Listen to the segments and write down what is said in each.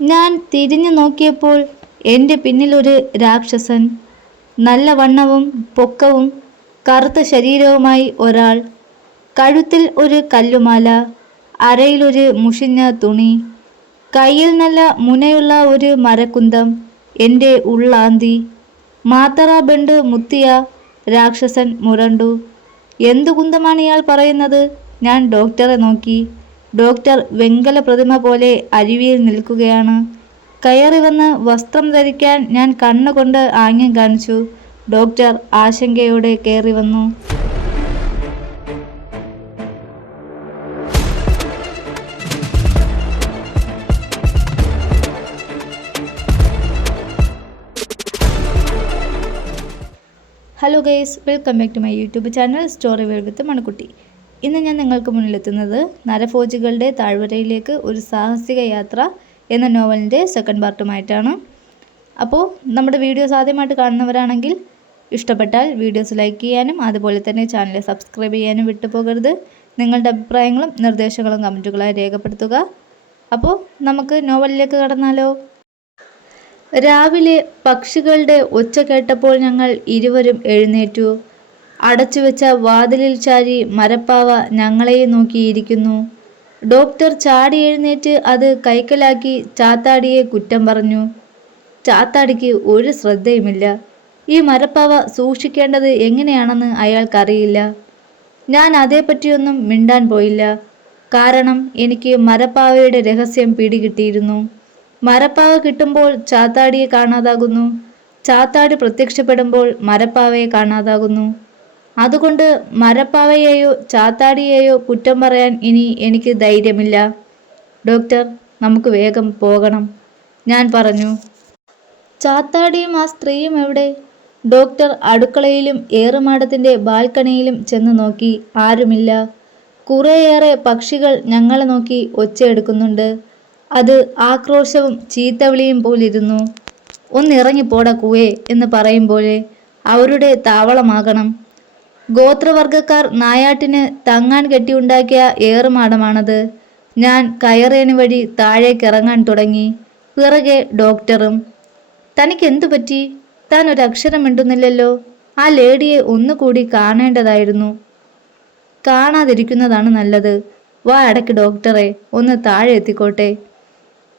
ഞാൻ തിരിഞ്ഞു നോക്കിയപ്പോൾ എന്റെ പിന്നിലൊരു രാക്ഷസൻ. നല്ല വണ്ണവും പൊക്കവും കറുത്ത ശരീരവുമായി ഒരാൾ. കഴുത്തിൽ ഒരു കല്ലുമാല അരയിലൊരു മുഷിഞ്ഞ തുണി കയ്യിൽ നല്ല മുനയുള്ള ഒരു മരക്കുന്തം എന്റെ ഉള്ളാന്തി. മാത്തറ ബണ്ട് മുത്തിയ രാക്ഷസൻ മുരണ്ടു. എന്തു കുന്തമാണ് ഇയാൾ പറയുന്നത്? ഞാൻ ഡോക്ടറെ നോക്കി. ഡോക്ടർ വെങ്കല പ്രതിമ പോലെ അരുവിയിൽ നിൽക്കുകയാണ്. കയറി വന്ന് വസ്ത്രം ധരിക്കാൻ ഞാൻ കണ്ണുകൊണ്ട് ആംഗ്യം കാണിച്ചു. ഡോക്ടർ ആശങ്കയോടെ കയറി വന്നു. Hello guys welcome back to my YouTube channel story world with മണക്കുട്ടി ഇന്ന് ഞാൻ നിങ്ങൾക്ക് മുന്നിലെത്തുന്നത് നരഭോജികളുടെ താഴ്വരയിലേക്ക് ഒരു സാഹസിക യാത്ര എന്ന നോവലിന്റെ സെക്കൻഡ് പാർട്ടുമായിട്ടാണ് അപ്പോൾ നമ്മുടെ വീഡിയോസ് ആദ്യമായിട്ട് കാണുന്നവരാണെങ്കിൽ ഇഷ്ടപ്പെട്ടാൽ വീഡിയോസ് ലൈക്ക് ചെയ്യാനും അതുപോലെ തന്നെ ചാനൽ സബ്സ്ക്രൈബ് ചെയ്യാനും വിട്ടുപോകരുത്. നിങ്ങളുടെ അഭിപ്രായങ്ങളും നിർദ്ദേശങ്ങളും കമന്റുകളായി രേഖപ്പെടുത്തുക. അപ്പോൾ നമുക്ക് നോവലിലേക്ക് കടന്നാലോ? രാവിലെ പക്ഷികളുടെ ഒച്ച കേട്ടപ്പോൾ ഞങ്ങൾ ഇരുവരും എഴുന്നേറ്റു. അടച്ചുവെച്ച വാതിലിൽ ചാരി മരപ്പാവ ഞങ്ങളെയും നോക്കിയിരിക്കുന്നു. ഡോക്ടർ ചാടി എഴുന്നേറ്റ് അത് കൈക്കലാക്കി ചാത്താടിയെ കുറ്റം പറഞ്ഞു. ചാത്താടിക്ക് ഒരു ശ്രദ്ധയുമില്ല. ഈ മരപ്പാവ സൂക്ഷിക്കേണ്ടത് എങ്ങനെയാണെന്ന് അയാൾക്കറിയില്ല. ഞാൻ അതേപ്പറ്റിയൊന്നും മിണ്ടാൻ പോയില്ല. കാരണം എനിക്ക് മരപ്പാവയുടെ രഹസ്യം പിടികിട്ടിയിരുന്നു. മരപ്പാവ കിട്ടുമ്പോൾ ചാത്താടിയെ കാണാതാകുന്നു. ചാത്താടി പ്രത്യക്ഷപ്പെടുമ്പോൾ മരപ്പാവയെ കാണാതാകുന്നു. അതുകൊണ്ട് മരപ്പാവയെയോ ചാത്താടിയെയോ കുറ്റം പറയാൻ ഇനി എനിക്ക് ധൈര്യമില്ല. ഡോക്ടർ നമുക്ക് വേഗം പോകണം. ഞാൻ പറഞ്ഞു. ചാത്താടിയും ആ സ്ത്രീയും എവിടെ? ഡോക്ടർ അടുക്കളയിലും ഏറുമാടത്തിന്റെ ബാൽക്കണിയിലും ചെന്ന് നോക്കി ആരുമില്ല. കുറേയേറെ പക്ഷികൾ ഞങ്ങളെ നോക്കി ഒച്ചയെടുക്കുന്നുണ്ട്. അത് ആക്രോശവും ചീത്തവിളിയും പോലിരുന്നു. ഒന്നിറങ്ങിപ്പോടാ കൂവേ എന്ന് പറയും പോലെ അവരുടെ താവളമാകണം. ഗോത്രവർഗക്കാർ നായാട്ടിന് തങ്ങാൻ കെട്ടിയുണ്ടാക്കിയ ഏറുമാടമാണത്. ഞാൻ കയറേണി വഴി താഴേക്കിറങ്ങാൻ തുടങ്ങി. പിറകെ ഡോക്ടറും തനിക്ക് എന്തു പറ്റി? താൻ ഒരു അക്ഷരം മിണ്ടുന്നില്ലല്ലോ. ആ ലേഡിയെ ഒന്നുകൂടി കാണേണ്ടതായിരുന്നു. കാണാതിരിക്കുന്നതാണ് നല്ലത്. വാ അടക്ക് ഡോക്ടറെ ഒന്ന് താഴെ എത്തിക്കോട്ടെ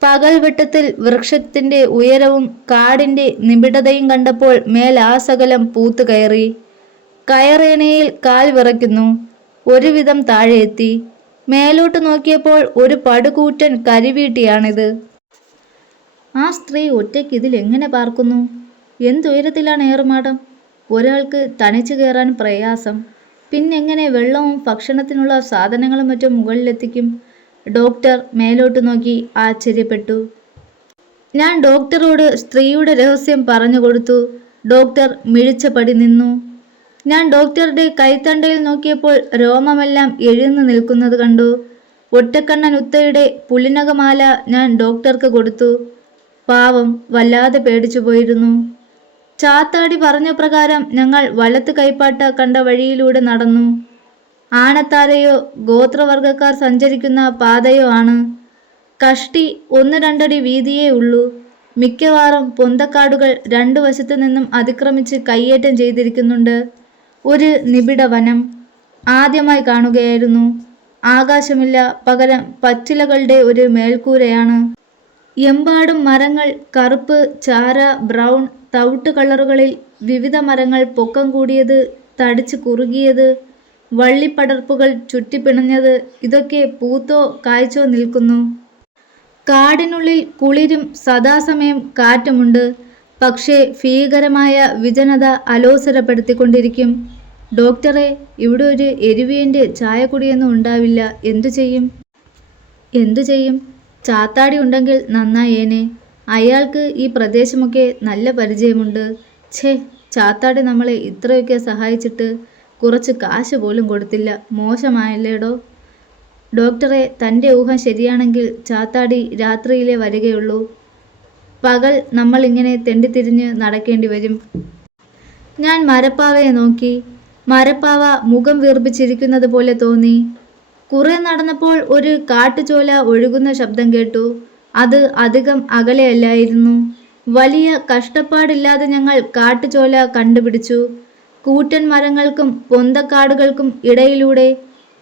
പകൽ വെട്ടത്തിൽ വൃക്ഷത്തിന്റെ ഉയരവും കാടിന്റെ നിബിഡതയും കണ്ടപ്പോൾ മേലാസകലം പൂത്തു കയറി കയറേണയിൽ കാൽ വിറയ്ക്കുന്നു. ഒരുവിധം താഴെ എത്തി മേലോട്ട് നോക്കിയപ്പോൾ ഒരു പടുകൂറ്റൻ കരിവീട്ടിയാണിത്. ആ സ്ത്രീ ഒറ്റയ്ക്ക് ഇതിൽ എങ്ങനെ പാർക്കുന്നു? എന്തുയരത്തിലാണ് ഏറുമാടം? ഒരാൾക്ക് തനിച്ചു കയറാൻ പ്രയാസം. പിന്നെങ്ങനെ വെള്ളവും ഭക്ഷണത്തിനുള്ള സാധനങ്ങളും മറ്റും മുകളിലെത്തിക്കും? ഡോക്ടർ മേലോട്ട് നോക്കി ആശ്ചര്യപ്പെട്ടു. ഞാൻ ഡോക്ടറോട് സ്ത്രീയുടെ രഹസ്യം പറഞ്ഞു കൊടുത്തു. ഡോക്ടർ മിഴിച്ചപടി നിന്നു. ഞാൻ ഡോക്ടറുടെ കൈത്തണ്ടയിൽ നോക്കിയപ്പോൾ രോമമെല്ലാം എഴുന്നു നിൽക്കുന്നത് കണ്ടു. ഒറ്റക്കണ്ണൻ ഉത്തയുടെ പുളിനകമാല ഞാൻ ഡോക്ടർക്ക് കൊടുത്തു. പാവം വല്ലാതെ പേടിച്ചു പോയിരുന്നു. ചാത്താടി പറഞ്ഞ പ്രകാരം ഞങ്ങൾ വലത്ത് കൈപ്പാട്ട കണ്ട വഴിയിലൂടെ നടന്നു. ആനത്താരയോ ഗോത്രവർഗക്കാർ സഞ്ചരിക്കുന്ന പാതയോ ആണ്. കഷ്ടി ഒന്ന് രണ്ടടി വീതിയേ ഉള്ളൂ. മിക്കവാറും പൊന്തക്കാടുകൾ രണ്ടു വശത്തു നിന്നും അതിക്രമിച്ച് കയ്യേറ്റം ചെയ്തിരിക്കുന്നുണ്ട്. ഒരു നിബിഡ വനം ആദ്യമായി കാണുകയായിരുന്നു. ആകാശമില്ല പകരം പച്ചിലകളുടെ ഒരു മേൽക്കൂരയാണ്. എമ്പാടും മരങ്ങൾ കറുപ്പ് ചാര ബ്രൗൺ തവിട്ട് കളറുകളിൽ വിവിധ മരങ്ങൾ പൊക്കം കൂടിയത് തടിച്ച് കുറുകിയത് വള്ളിപ്പടർപ്പുകൾ ചുറ്റിപ്പിണഞ്ഞത് ഇതൊക്കെ പൂത്തോ കായ്ച്ചോ നിൽക്കുന്നു. കാടിനുള്ളിൽ കുളിരും സദാസമയം കാറ്റുമുണ്ട്. പക്ഷേ ഭീകരമായ വിജനത അലോസരപ്പെടുത്തിക്കൊണ്ടിരിക്കും. ഡോക്ടറെ ഇവിടെ ഒരു എരിവിയന്റെ ചായക്കുടിയൊന്നും ഉണ്ടാവില്ല. എന്തു ചെയ്യും? എന്തു ചെയ്യും? ചാത്താടി ഉണ്ടെങ്കിൽ നന്നായേനെ. അയാൾക്ക് ഈ പ്രദേശമൊക്കെ നല്ല പരിചയമുണ്ട്. ഛേ ചാത്താടി നമ്മളെ ഇത്രയൊക്കെ സഹായിച്ചിട്ട് കുറച്ച് കാശ് പോലും കൊടുത്തില്ല. മോശമായല്ലേടോ? ഡോക്ടറെ തന്റെ ഊഹം ശരിയാണെങ്കിൽ ചാത്താടി രാത്രിയിലേ വരികയുള്ളൂ. പകൽ നമ്മൾ ഇങ്ങനെ തെണ്ടിത്തിരിഞ്ഞ് നടക്കേണ്ടി വരും. ഞാൻ മരപ്പാവയെ നോക്കി. മരപ്പാവ മുഖം വീർപ്പിച്ചിരിക്കുന്നത് പോലെ തോന്നി. കുറെ നടന്നപ്പോൾ ഒരു കാട്ടുചോല ഒഴുകുന്ന ശബ്ദം കേട്ടു. അത് അധികം അകലെയല്ലായിരുന്നു വലിയ കഷ്ടപ്പാടില്ലാതെ ഞങ്ങൾ കാട്ടുചോല കണ്ടുപിടിച്ചു. കൂറ്റൻ മരങ്ങൾക്കും പൊന്തക്കാടുകൾക്കും ഇടയിലൂടെ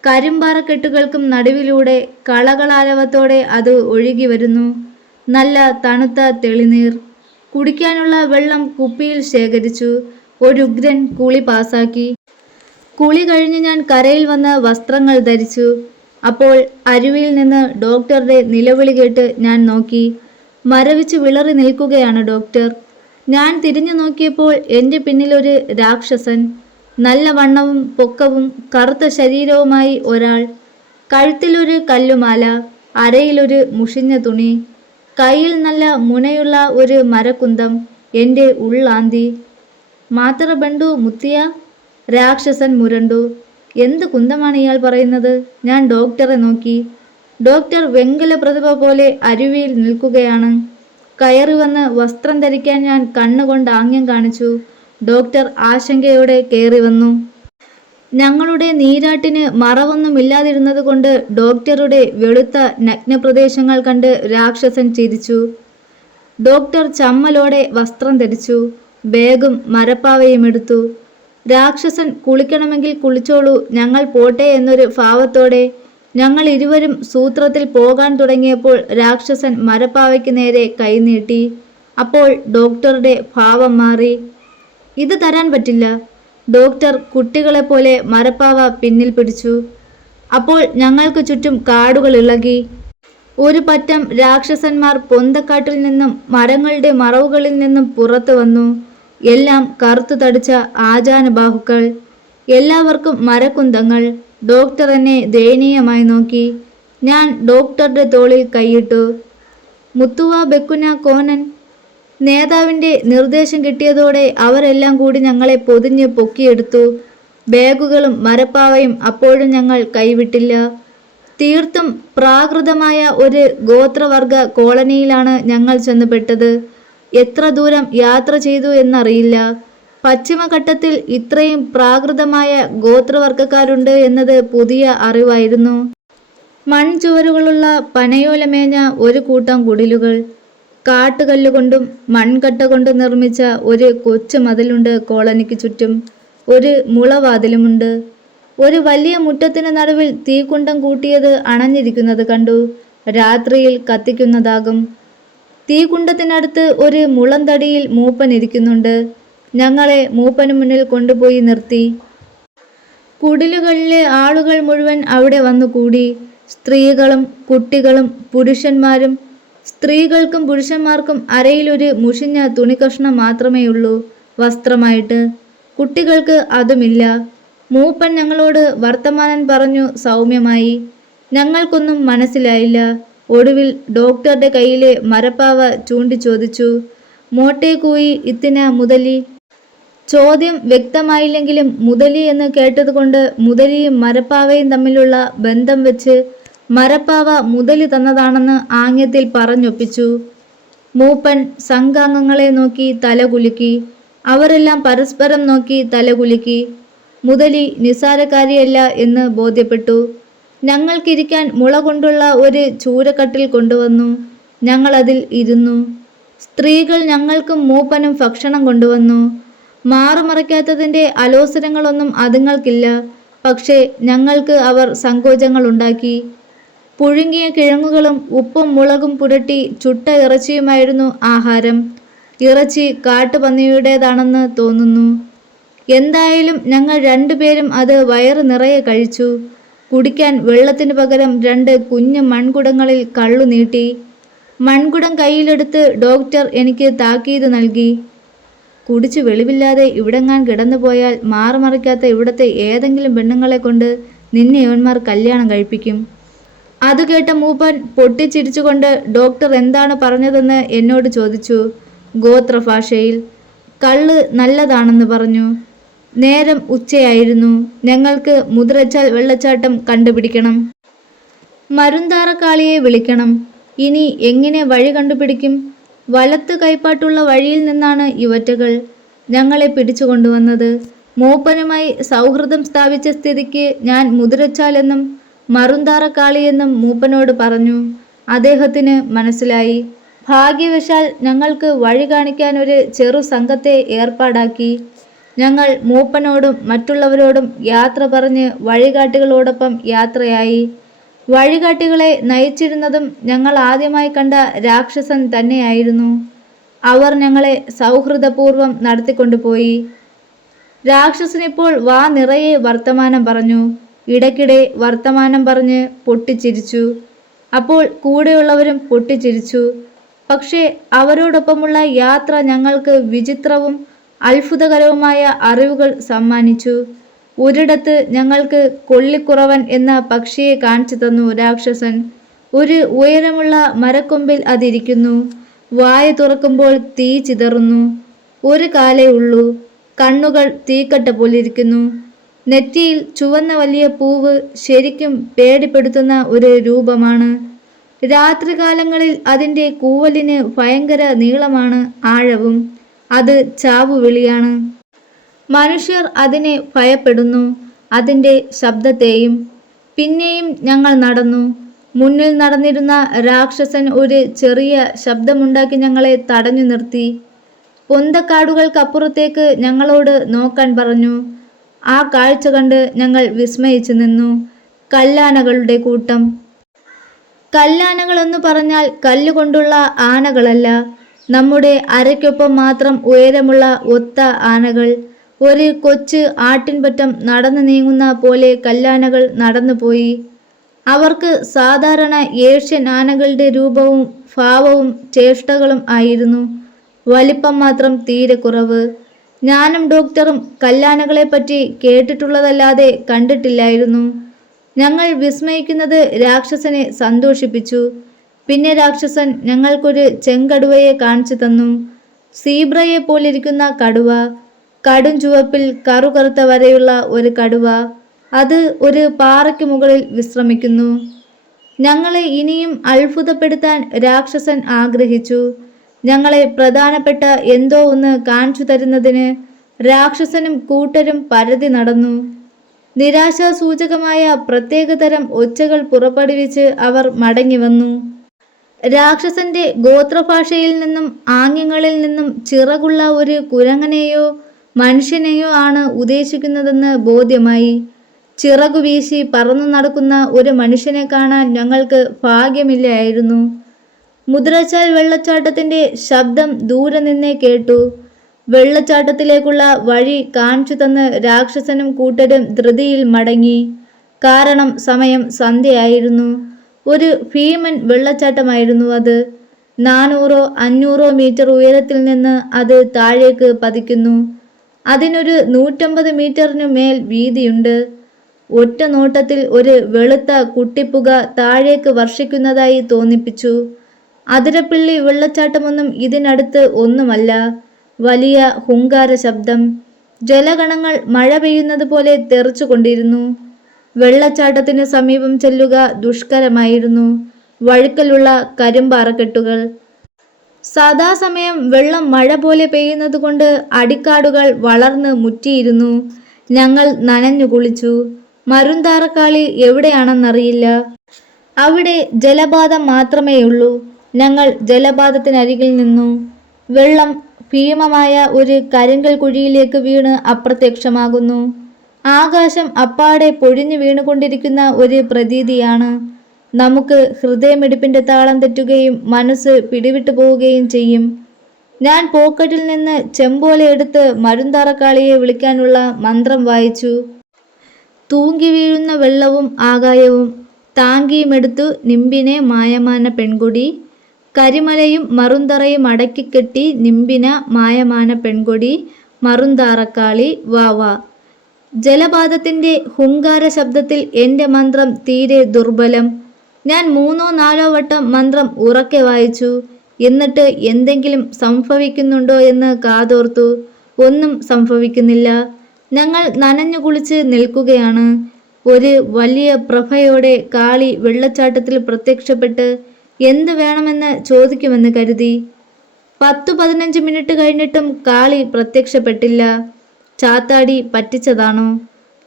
കരിമ്പാറക്കെട്ടുകൾക്കും നടുവിലൂടെ കളകളാരവത്തോടെ അത് ഒഴുകി വരുന്നു. നല്ല തണുത്ത തെളിനീർ. കുടിക്കാനുള്ള വെള്ളം കുപ്പിയിൽ ശേഖരിച്ചു. ഒരു ഉഗ്രൻ കുളി പാസാക്കി. കുളി കഴിഞ്ഞ് ഞാൻ കരയിൽ വന്ന് വസ്ത്രങ്ങൾ ധരിച്ചു. അപ്പോൾ അരുവിയിൽ നിന്ന് ഡോക്ടറുടെ നിലവിളി കേട്ട് ഞാൻ നോക്കി. മരവിച്ച് വിളറി നിൽക്കുകയാണ് ഡോക്ടർ. ഞാൻ തിരിഞ്ഞു നോക്കിയപ്പോൾ എന്റെ പിന്നിലൊരു രാക്ഷസൻ നല്ല വണ്ണവും പൊക്കവും കറുത്ത ശരീരവുമായി ഒരാൾ കഴുത്തിലൊരു കല്ലുമാല അരയിലൊരു മുഷിഞ്ഞ തുണി കയ്യിൽ നല്ല മുനയുള്ള ഒരു മരക്കുന്തം എന്റെ ഉള്ളാന്തി. മാത്ര ബണ്ടു മുത്തിയ? രാക്ഷസൻ മുരണ്ടു. എന്ത് കുന്തമാണ് ഇയാൾ പറയുന്നത്? ഞാൻ ഡോക്ടറെ നോക്കി. ഡോക്ടർ വെങ്കല പ്രതിഭ പോലെ അരുവിയിൽ നിൽക്കുകയാണ്. കയറി വന്ന് വസ്ത്രം ധരിക്കാൻ ഞാൻ കണ്ണുകൊണ്ട് ആംഗ്യം കാണിച്ചു. ഡോക്ടർ ആശങ്കയോടെ കയറി വന്നു. ഞങ്ങളുടെ നീരാട്ടിന് മറവൊന്നുമില്ലാതിരുന്നത് കൊണ്ട് ഡോക്ടറുടെ വെളുത്ത നഗ്നപ്രദേശങ്ങൾ കണ്ട് രാക്ഷസൻ ചിരിച്ചു. ഡോക്ടർ ചമ്മലോടെ വസ്ത്രം ധരിച്ചു. ബാഗും മരപ്പാവയും എടുത്തു. രാക്ഷസൻ കുളിക്കണമെങ്കിൽ കുളിച്ചോളൂ ഞങ്ങൾ പോട്ടെ എന്നൊരു ഭാവത്തോടെ ഞങ്ങൾ ഇരുവരും സൂത്രത്തിൽ പോകാൻ തുടങ്ങിയപ്പോൾ രാക്ഷസൻ മരപ്പാവയ്ക്ക് നേരെ കൈനീട്ടി അപ്പോൾ ഡോക്ടറുടെ ഭാവം മാറി. ഇത് തരാൻ പറ്റില്ല. ഡോക്ടർ കുട്ടികളെ പോലെ മരപ്പാവ പിന്നിൽ പിടിച്ചു. അപ്പോൾ ഞങ്ങൾക്ക് ചുറ്റും കാടുകൾ ഇളകി. ഒരു പറ്റം രാക്ഷസന്മാർ പൊന്തക്കാട്ടിൽ നിന്നും മരങ്ങളുടെ മറവുകളിൽ നിന്നും പുറത്തു വന്നു. എല്ലാം കറുത്തു തടിച്ച ആചാനബാഹുക്കൾ എല്ലാവർക്കും മരക്കുന്തങ്ങൾ. ഡോക്ടർ എന്നെ ദയനീയമായി നോക്കി. ഞാൻ ഡോക്ടറുടെ തോളിൽ കൈയിട്ടു. മുത്തുവ ബെക്കുന കോനൻ നേതാവിന്റെ നിർദ്ദേശം കിട്ടിയതോടെ അവരെല്ലാം കൂടി ഞങ്ങളെ പൊതിഞ്ഞ് പൊക്കിയെടുത്തു. ബാഗുകളും മരപ്പാവയും അപ്പോഴും ഞങ്ങൾ കൈവിട്ടില്ല. തീർത്തും പ്രാകൃതമായ ഒരു ഗോത്രവർഗ കോളനിയിലാണ് ഞങ്ങൾ ചെന്നുപെട്ടത്. എത്ര ദൂരം യാത്ര ചെയ്തു എന്നറിയില്ല. പശ്ചിമഘട്ടത്തിൽ ഇത്രയും പ്രാകൃതമായ ഗോത്രവർഗക്കാരുണ്ട് എന്നത് പുതിയ അറിവായിരുന്നു. മൺചുവരുകളുള്ള പനയോലമേഞ്ഞ ഒരു കൂട്ടം കുടിലുകൾ. കാട്ടുകല്ലുകൊണ്ടും മൺകട്ട കൊണ്ടും നിർമ്മിച്ച ഒരു കൊച്ചു മതിലുണ്ട് കോളനിക്ക് ചുറ്റും. ഒരു മുളവാതിലുമുണ്ട്. ഒരു വലിയ മുറ്റത്തിന് നടുവിൽ തീക്കുണ്ടം കൂട്ടിയത് അണഞ്ഞിരിക്കുന്നത് കണ്ടു. രാത്രിയിൽ കത്തിക്കുന്നതാകും. തീകുണ്ടത്തിനടുത്ത് ഒരു മുളന്തടിയിൽ മൂപ്പൻ ഇരിക്കുന്നുണ്ട്. ഞങ്ങളെ മൂപ്പന് മുന്നിൽ കൊണ്ടുപോയി നിർത്തി. കുടിലുകളിലെ ആളുകൾ മുഴുവൻ അവിടെ വന്നു കൂടി. സ്ത്രീകളും കുട്ടികളും പുരുഷന്മാരും സ്ത്രീകൾക്കും പുരുഷന്മാർക്കും അരയിലൊരു മുഷിഞ്ഞ തുണിക്കഷ്ണം മാത്രമേയുള്ളൂ വസ്ത്രമായിട്ട്. കുട്ടികൾക്ക് അതുമില്ല. മൂപ്പൻ ഞങ്ങളോട് വർത്തമാനം പറഞ്ഞു സൗമ്യമായി. ഞങ്ങൾക്കൊന്നും മനസ്സിലായില്ല. ഒടുവിൽ ഡോക്ടറുടെ കയ്യിലെ മരപ്പാവ ചൂണ്ടി ചോദിച്ചു മോട്ടേ കൂയി ഇത്തിന മുതലി. ചോദ്യം വ്യക്തമായില്ലെങ്കിലും മുതലി എന്ന് കേട്ടതുകൊണ്ട് മുതലിയും മരപ്പാവയും തമ്മിലുള്ള ബന്ധം വെച്ച് മരപ്പാവ മുതലി തന്നതാണെന്ന് ആംഗ്യത്തിൽ പറഞ്ഞൊപ്പിച്ചു. മൂപ്പൻ സംഘാംഗങ്ങളെ നോക്കി തലകുലുക്കി അവരെല്ലാം പരസ്പരം നോക്കി തലകുലുക്കി. മുതലി നിസാരക്കാരിയല്ല എന്ന് ബോധ്യപ്പെട്ടു. ഞങ്ങൾക്കിരിക്കാൻ മുള കൊണ്ടുള്ള ഒരു ചൂരക്കട്ടിൽ കൊണ്ടുവന്നു. ഞങ്ങളതിൽ ഇരുന്നു. സ്ത്രീകൾ ഞങ്ങൾക്കും മൂപ്പനും ഭക്ഷണം കൊണ്ടുവന്നു. മാറുമറയ്ക്കാത്തതിന്റെ അലോസരങ്ങളൊന്നും അതുങ്ങൾക്കില്ല. പക്ഷേ ഞങ്ങൾക്ക് അവർ സങ്കോചങ്ങൾ ഉണ്ടാക്കി പുഴുങ്ങിയ കിഴങ്ങുകളും ഉപ്പും മുളകും പുരട്ടി ചുട്ട ഇറച്ചിയുമായിരുന്നു ആഹാരം. ഇറച്ചി കാട്ടുപന്നിയുടേതാണെന്ന് തോന്നുന്നു. എന്തായാലും ഞങ്ങൾ രണ്ടുപേരും അത് വയറ് നിറയെ കഴിച്ചു. കുടിക്കാൻ വെള്ളത്തിന് പകരം രണ്ട് കുഞ്ഞു മൺകുടങ്ങളിൽ കള്ളു നീട്ടി. മൺകുടം കയ്യിലെടുത്ത് ഡോക്ടർ എനിക്ക് താക്കീത് നൽകി. കുടിച്ച് വെളിവില്ലാതെ ഇവിടെങ്ങാൻ കിടന്നു പോയാൽ മാറുമറിക്കാത്ത ഇവിടത്തെ ഏതെങ്കിലും പെണ്ണുങ്ങളെ കൊണ്ട് നിന്നെ യവന്മാർ കല്യാണം കഴിപ്പിക്കും. അത് കേട്ട മൂപ്പൻ പൊട്ടിച്ചിരിച്ചുകൊണ്ട് ഡോക്ടർ എന്താണ് പറഞ്ഞതെന്ന് എന്നോട് ചോദിച്ചു. ഗോത്രഭാഷയിൽ കള്ള് നല്ലതാണെന്ന് പറഞ്ഞു. നേരം ഉച്ചയായിരുന്നു. ഞങ്ങൾക്ക് മുതിരച്ചാൽ വെള്ളച്ചാട്ടം കണ്ടുപിടിക്കണം. മരുന്താറക്കാളിയെ വിളിക്കണം. ഇനി എങ്ങനെ വഴി കണ്ടുപിടിക്കും? വലത്ത് കൈപ്പാട്ടുള്ള വഴിയിൽ നിന്നാണ് ഇവറ്റകൾ ഞങ്ങളെ പിടിച്ചുകൊണ്ടുവന്നത്. മൂപ്പനുമായി സൗഹൃദം സ്ഥാപിച്ച സ്ഥിതിക്ക് ഞാൻ മുതിരച്ചാലെന്നും മറുന്താറക്കാളിയെന്നും മൂപ്പനോട് പറഞ്ഞു. അദ്ദേഹത്തിന് മനസ്സിലായി. ഭാഗ്യവശാൽ ഞങ്ങൾക്ക് വഴി കാണിക്കാൻ ഒരു ചെറു സംഘത്തെ ഏർപ്പാടാക്കി. ഞങ്ങൾ മൂപ്പനോടും മറ്റുള്ളവരോടും യാത്ര പറഞ്ഞ് വഴികാട്ടികളോടൊപ്പം യാത്രയായി. വഴികാട്ടികളെ നയിച്ചിരുന്നതും ഞങ്ങൾ ആദ്യമായി കണ്ട രാക്ഷസൻ തന്നെയായിരുന്നു. അവർ ഞങ്ങളെ സൗഹൃദപൂർവം നടത്തിക്കൊണ്ടുപോയി. രാക്ഷസനിപ്പോൾ വാ നിറയെ വർത്തമാനം പറഞ്ഞു. ഇടയ്ക്കിടെ വർത്തമാനം പറഞ്ഞ് പൊട്ടിച്ചിരിച്ചു. അപ്പോൾ കൂടെയുള്ളവരും പൊട്ടിച്ചിരിച്ചു. പക്ഷേ അവരോടൊപ്പമുള്ള യാത്ര ഞങ്ങൾക്ക് വിചിത്രവും അത്ഭുതകരവുമായ അറിവുകൾ സമ്മാനിച്ചു. ഒരിടത്ത് ഞങ്ങൾക്ക് കൊള്ളിക്കുറവൻ എന്ന പക്ഷിയെ കാണിച്ചു തന്നു രാക്ഷസൻ. ഒരു ഉയരമുള്ള മരക്കൊമ്പിൽ അതിരിക്കുന്നു. വായ തുറക്കുമ്പോൾ തീ ചിതറുന്നു. ഒരു കാലേ ഉള്ളൂ. കണ്ണുകൾ തീക്കട്ട പോലിരിക്കുന്നു. നെറ്റിയിൽ ചുവന്ന വലിയ പൂവ് ശരിക്കും പേടിപ്പെടുത്തുന്ന ഒരു രൂപമാണ്. രാത്രികാലങ്ങളിൽ അതിന്റെ കൂവലിന് ഭയങ്കര നീളമാണ് ആഴവും. അത് ചാവുവിളിയാണ് മനുഷ്യർ അതിനെ ഭയപ്പെടുന്നു അതിന്റെ ശബ്ദത്തെയും. പിന്നെയും ഞങ്ങൾ നടന്നു. മുന്നിൽ നടന്നിരുന്ന രാക്ഷസൻ ഒരു ചെറിയ ശബ്ദമുണ്ടാക്കി ഞങ്ങളെ തടഞ്ഞു നിർത്തി. പൊന്തക്കാടുകൾക്കപ്പുറത്തേക്ക് ഞങ്ങളോട് നോക്കാൻ പറഞ്ഞു. ആ കാഴ്ച കണ്ട് ഞങ്ങൾ വിസ്മയിച്ചു നിന്നു. കല്ലാനകളുടെ കൂട്ടം. കല്ലാനകളെന്ന് പറഞ്ഞാൽ കല്ലുകൊണ്ടുള്ള ആനകളല്ല നമ്മുടെ അരയ്ക്കൊപ്പം മാത്രം ഉയരമുള്ള ഒത്ത ആനകൾ ഒരു കൊച്ചു ആട്ടിൻപറ്റം നടന്നു നീങ്ങുന്ന പോലെ കല്ലാനകൾ നടന്നുപോയി. അവർക്ക് സാധാരണ ഏഷ്യൻ ആനകളുടെ രൂപവും ഭാവവും ചേഷ്ടകളും ആയിരുന്നു. വലിപ്പം മാത്രം തീരെ കുറവ്. ഞാനും ഡോക്ടറും കല്ലാനകളെപ്പറ്റി കേട്ടിട്ടുള്ളതല്ലാതെ കണ്ടിട്ടില്ലായിരുന്നു. ഞങ്ങൾ വിസ്മയിക്കുന്നത് രാക്ഷസനെ സന്തോഷിപ്പിച്ചു. പിന്നെ രാക്ഷസൻ ഞങ്ങൾക്കൊരു ചെങ്കടുവയെ കാണിച്ചു തന്നു. സീബ്രയെ പോലിരിക്കുന്ന കടുവ കടും ചുവപ്പിൽ കറുകറുത്ത വരെയുള്ള ഒരു കടുവ അത് ഒരു പാറയ്ക്ക് മുകളിൽ വിശ്രമിക്കുന്നു. ഞങ്ങളെ ഇനിയും അത്ഭുതപ്പെടുത്താൻ രാക്ഷസൻ ആഗ്രഹിച്ചു. ഞങ്ങളെ പ്രധാനപ്പെട്ട എന്തോ ഒന്ന് കാണിച്ചു തരുന്നതിന് രാക്ഷസനും കൂട്ടരും പരതി നടന്നു. നിരാശാസൂചകമായ പ്രത്യേകതരം ഒച്ചകൾ പുറപ്പെടുവിച്ച് അവർ മടങ്ങി വന്നു. രാക്ഷസന്റെ ഗോത്രഭാഷയിൽ നിന്നും ആംഗ്യങ്ങളിൽ നിന്നും ചിറകുള്ള ഒരു കുരങ്ങനെയോ മനുഷ്യനെയോ ആണ് ഉദ്ദേശിക്കുന്നതെന്ന് ബോധ്യമായി. ചിറകു വീശി പറന്നു നടക്കുന്ന ഒരു മനുഷ്യനെ കാണാൻ ഞങ്ങൾക്ക് ഭാഗ്യമില്ലായിരുന്നു. മുദ്രച്ചാൽ വെള്ളച്ചാട്ടത്തിന്റെ ശബ്ദം ദൂരെ നിന്നേ കേട്ടു. വെള്ളച്ചാട്ടത്തിലേക്കുള്ള വഴി കാണിച്ചു തന്ന് രാക്ഷസനും കൂട്ടരും ധൃതിയിൽ മടങ്ങി. കാരണം സമയം സന്ധ്യയായിരുന്നു. ഒരു ഭീമൻ വെള്ളച്ചാട്ടമായിരുന്നു അത്. നാനൂറോ അഞ്ഞൂറോ മീറ്റർ ഉയരത്തിൽ നിന്ന് അത് താഴേക്ക് പതിക്കുന്നു. അതിനൊരു നൂറ്റമ്പത് മീറ്ററിനു മേൽ വീതിയുണ്ട്. ഒറ്റ നോട്ടത്തിൽ ഒരു വെളുത്ത കുട്ടിപ്പുക താഴേക്ക് വർഷിക്കുന്നതായി തോന്നിപ്പിച്ചു. അതിരപ്പിള്ളി വെള്ളച്ചാട്ടമൊന്നും ഇതിനടുത്ത് ഒന്നുമല്ല. വലിയ ഹുങ്കാര ശബ്ദം. ജലഗണങ്ങൾ മഴ പെയ്യുന്നത് പോലെ തെറിച്ചുകൊണ്ടിരുന്നു. വെള്ളച്ചാട്ടത്തിന് സമീപം ചെല്ലുക ദുഷ്കരമായിരുന്നു. വഴുക്കലുള്ള കരിമ്പാറക്കെട്ടുകൾ. സദാസമയം വെള്ളം മഴ പോലെ പെയ്യുന്നതുകൊണ്ട് അടിക്കാടുകൾ വളർന്ന് മുറ്റിയിരുന്നു. ഞങ്ങൾ നനഞ്ഞു കുളിച്ചു. മരുന്താറക്കാളി എവിടെയാണെന്നറിയില്ല. അവിടെ ജലപാതം മാത്രമേയുള്ളൂ. ഞങ്ങൾ ജലപാതത്തിനരികിൽ നിന്നു. വെള്ളം ഭീമമായ ഒരു കരിങ്കൽ കുഴിയിലേക്ക് വീണ് അപ്രത്യക്ഷമാകുന്നു. ആകാശം അപ്പാടെ പൊഴിഞ്ഞു വീണുകൊണ്ടിരിക്കുന്ന ഒരു പ്രതീതിയാണ്. നമുക്ക് ഹൃദയമിടിപ്പിന്റെ താളം തെറ്റുകയും മനസ്സ് പിടിവിട്ടു പോവുകയും ചെയ്യും. ഞാൻ പോക്കറ്റിൽ നിന്ന് ചെമ്പോല എടുത്ത് മരുന്താറക്കാളിയെ വിളിക്കാനുള്ള മന്ത്രം വായിച്ചു. തൂങ്ങി വീഴുന്ന വെള്ളവും ആകായവും താങ്കിയുമെടുത്തു നിമ്പിനെ മായമാന പെൺകൊടി കരിമലയും മറുന്തറയും അടക്കിക്കെട്ടി നിമ്പിന മായമാന പെൺകൊടി മറുന്താറക്കാളി വാ വാ. ജലപാതത്തിന്റെ ഹുങ്കാര ശബ്ദത്തിൽ എന്റെ മന്ത്രം തീരെ ദുർബലം. ഞാൻ മൂന്നോ നാലോ വട്ടം മന്ത്രം ഉറക്കെ വായിച്ചു. എന്നിട്ട് എന്തെങ്കിലും സംഭവിക്കുന്നുണ്ടോ എന്ന് കാതോർത്തു. ഒന്നും സംഭവിക്കുന്നില്ല. ഞങ്ങൾ നനഞ്ഞു കുളിച്ച് നിൽക്കുകയാണ്. ഒരു വലിയ പ്രഭയോടെ കാളി വെള്ളച്ചാട്ടത്തിൽ പ്രത്യക്ഷപ്പെട്ട് എന്ത് വേണമെന്ന് ചോദിക്കുമെന്ന് കരുതി. പത്തു പതിനഞ്ച് മിനിറ്റ് കഴിഞ്ഞിട്ടും കാളി പ്രത്യക്ഷപ്പെട്ടില്ല. ചാത്താടി പറ്റിച്ചതാണോ?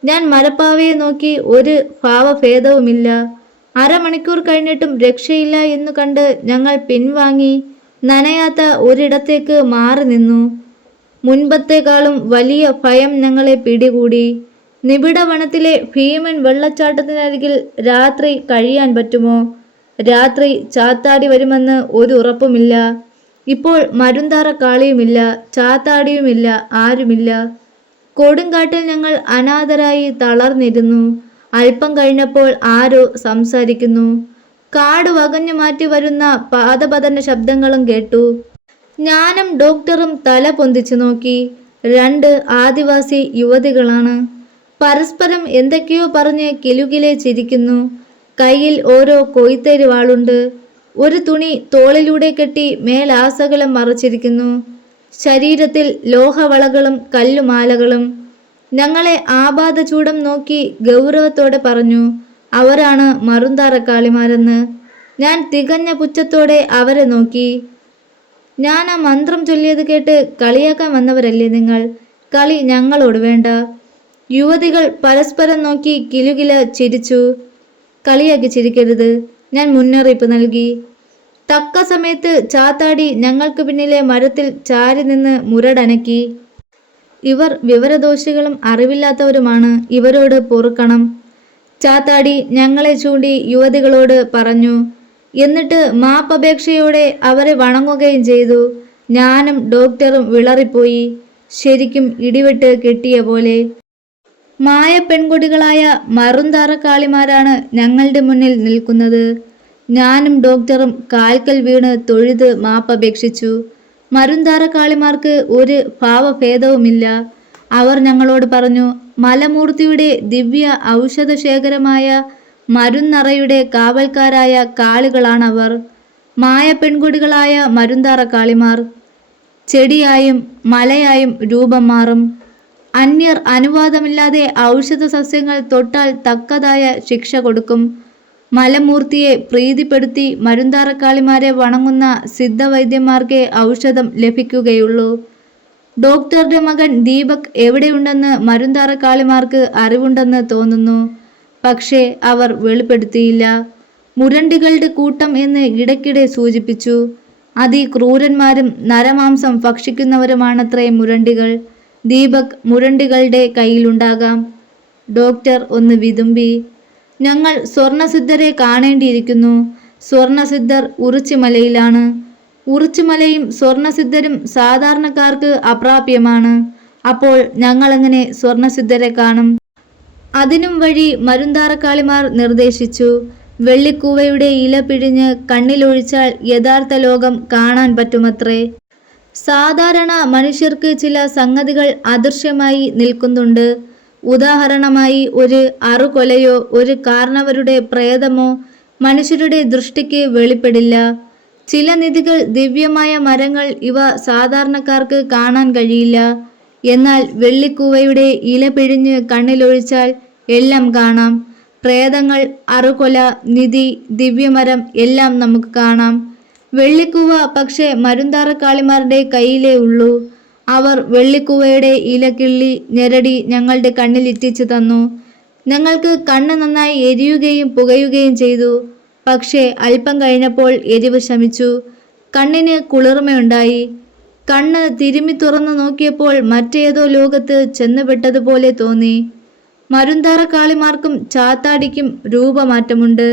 ഞാൻ മലപ്പാവയെ നോക്കി ഒരു ഭാവഭേദവുമില്ല. അരമണിക്കൂർ കഴിഞ്ഞിട്ടും രക്ഷയില്ല എന്നു കണ്ട് ഞങ്ങൾ പിൻവാങ്ങി നനയാത്ത ഒരിടത്തേക്ക് മാറി നിന്നു. മുൻപത്തേക്കാളും വലിയ ഭയം ഞങ്ങളെ പിടികൂടി. നിബിഡ വനത്തിലെ ഭീമൻ വെള്ളച്ചാട്ടത്തിനരികിൽ രാത്രി കഴിയാൻ പറ്റുമോ? രാത്രി ചാത്താടി വരുമെന്ന് ഒരു ഉറപ്പുമില്ല. ഇപ്പോൾ മരുന്താറ കാളിയുമില്ല ചാത്താടിയുമില്ല ആരുമില്ല. കൊടുങ്കാട്ടിൽ ഞങ്ങൾ അനാഥരായി തളർന്നിരുന്നു. അല്പം കഴിഞ്ഞപ്പോൾ ആരോ സംസാരിക്കുന്നു. കാട് വകഞ്ഞു മാറ്റി വരുന്ന പാദപതന ശബ്ദങ്ങളും കേട്ടു. ഞാനും ഡോക്ടറും തല പൊന്തിച്ചു നോക്കി. രണ്ട് ആദിവാസി യുവതികളാണ്. പരസ്പരം എന്തൊക്കെയോ പറഞ്ഞ് കിലുകിലെ ചിരിക്കുന്നു. കയ്യിൽ ഓരോ കൊയ്ത്തേരി വാളുണ്ട് ഒരു തുണി തോളിലൂടെ കെട്ടി മേലാസകലം മറച്ചിരിക്കുന്നു. ശരീരത്തിൽ ലോഹവളകളും കല്ലുമാലകളും. ഞങ്ങളെ ആപാദ ചൂടം നോക്കി ഗൗരവത്തോടെ പറഞ്ഞു അവരാണ് മറുന്താറക്കാളിമാരെന്ന് ഞാൻ തികഞ്ഞ പുച്ഛത്തോടെ അവരെ നോക്കി. ഞാൻ ആ മന്ത്രം ചൊല്ലിയത് കേട്ട് കളിയാക്കാൻ വന്നവരല്ലേ നിങ്ങൾ? കളി ഞങ്ങളോട് വേണ്ട യുവതികൾ പരസ്പരം നോക്കി കിലുകില ചിരിച്ചു. കളിയാക്കി ചിരിക്കരുത്. ഞാൻ മുന്നറിയിപ്പ് നൽകി. തക്ക സമയത്ത് ചാത്താടി ഞങ്ങൾക്ക് പിന്നിലെ മരത്തിൽ ചാരി നിന്ന് മുരടനക്കി. ഇവർ വിവരദോഷികളും അറിവില്ലാത്തവരുമാണ്. ഇവരോട് പൊറുക്കണം. ചാത്താടി ഞങ്ങളെ ചൂണ്ടി യുവതികളോട് പറഞ്ഞു എന്നിട്ട് മാപ്പപേക്ഷയോടെ അവരെ വണങ്ങുകയും ചെയ്തു. ഞാനും ഡോക്ടറും വിളറിപ്പോയി. ശരിക്കും ഇടിവെട്ട് കെട്ടിയ പോലെ. മായ പെൺകുട്ടികളായ മറുന്താറക്കാളിമാരാണ് ഞങ്ങളുടെ മുന്നിൽ നിൽക്കുന്നത്. ഞാനും ഡോക്ടറും കാൽക്കൽ വീണ് തൊഴുത് മാപ്പപേക്ഷിച്ചു മരുന്താറക്കാളിമാർക്ക് ഒരു ഭാവഭേദവുമില്ല. അവർ ഞങ്ങളോട് പറഞ്ഞു മലമൂർത്തിയുടെ ദിവ്യ ഔഷധശേഖരമായ മരുന്നറയുടെ കാവൽക്കാരായ കാളികളാണവർ. മായ പെൺകുടികളായ മരുന്താറ കാളിമാർ. ചെടിയായും മലയായും രൂപം മാറും. അന്യർ അനുവാദമില്ലാതെ ഔഷധ സസ്യങ്ങൾ തൊട്ടാൽ തക്കതായ ശിക്ഷ കൊടുക്കും. മലമൂർത്തിയെ പ്രീതിപ്പെടുത്തി മരുന്താറക്കാളിമാരെ വണങ്ങുന്ന സിദ്ധവൈദ്യന്മാർക്കേ ഔഷധം ലഭിക്കുകയുള്ളൂ. ഡോക്ടറുടെ മകൻ ദീപക് എവിടെയുണ്ടെന്ന് മരുന്താറക്കാളിമാർക്ക് അറിവുണ്ടെന്ന് തോന്നുന്നു. പക്ഷേ അവർ വെളിപ്പെടുത്തിയില്ല. മുരണ്ടികളുടെ കൂട്ടം എന്ന് ഇടയ്ക്കിടെ സൂചിപ്പിച്ചു. അതിക്രൂരന്മാരും നരമാംസം ഭക്ഷിക്കുന്നവരുമാണത്രേ മുരണ്ടികൾ. ദീപക് മുരണ്ടികളുടെ കയ്യിലുണ്ടാകാം. ഡോക്ടർ ഒന്ന് വിതുമ്പി ഞങ്ങൾ സ്വർണസിദ്ധരെ കാണേണ്ടിയിരിക്കുന്നു. സ്വർണസിദ്ധർ ഉറിച്ചിമലയിലാണ്. ഉറിച്ചിമലയും സ്വർണസിദ്ധരും സാധാരണക്കാർക്ക് അപ്രാപ്യമാണ്. അപ്പോൾ ഞങ്ങളെങ്ങനെ സ്വർണസിദ്ധരെ കാണും? അതിനും വഴി മരുന്താറക്കാളിമാർ നിർദ്ദേശിച്ചു. വെള്ളിക്കൂവയുടെ ഇല പിഴിഞ്ഞ് കണ്ണിലൊഴിച്ചാൽ യഥാർത്ഥ ലോകം കാണാൻ പറ്റുമത്രേ. സാധാരണ മനുഷ്യർക്ക് ചില സംഗതികൾ അദൃശ്യമായി നിൽക്കുന്നുണ്ട്. ഉദാഹരണമായി ഒരു അറുകൊലയോ ഒരു കാരണവരുടെ പ്രേതമോ മനുഷ്യരുടെ ദൃഷ്ടിക്ക് വെളിപ്പെടില്ല. ചില നിധികൾ ദിവ്യമായ മരങ്ങൾ ഇവ സാധാരണക്കാർക്ക് കാണാൻ കഴിയില്ല. എന്നാൽ വെള്ളിക്കൂവയുടെ ഇല പിഴിഞ്ഞ് കണ്ണിലൊഴിച്ചാൽ എല്ലാം കാണാം. പ്രേതങ്ങൾ അറുകൊല നിധി ദിവ്യമരം എല്ലാം നമുക്ക് കാണാം. വെള്ളിക്കൂവ പക്ഷേ മരുന്താറക്കാളിമാരുടെ കയ്യിലേ ഉള്ളൂ. അവർ വെള്ളിക്കൂവയുടെ ഇലക്കിള്ളി കിള്ളി ഞെരടി ഞങ്ങളുടെ കണ്ണിൽ ഇറ്റിച്ചു തന്നു. ഞങ്ങൾക്ക് കണ്ണ് നന്നായി എരിയുകയും പുകയുകയും ചെയ്തു. പക്ഷേ അല്പം കഴിഞ്ഞപ്പോൾ എരിവ് ശമിച്ചു. കണ്ണിന് കുളിർമയുണ്ടായി. കണ്ണ് തിരുമി തുറന്നു നോക്കിയപ്പോൾ മറ്റേതോ ലോകത്ത് ചെന്നുപെട്ടതുപോലെ തോന്നി. മരുന്താറ കാളിമാർക്കും ചാത്താടിക്കും രൂപമാറ്റമുണ്ട്.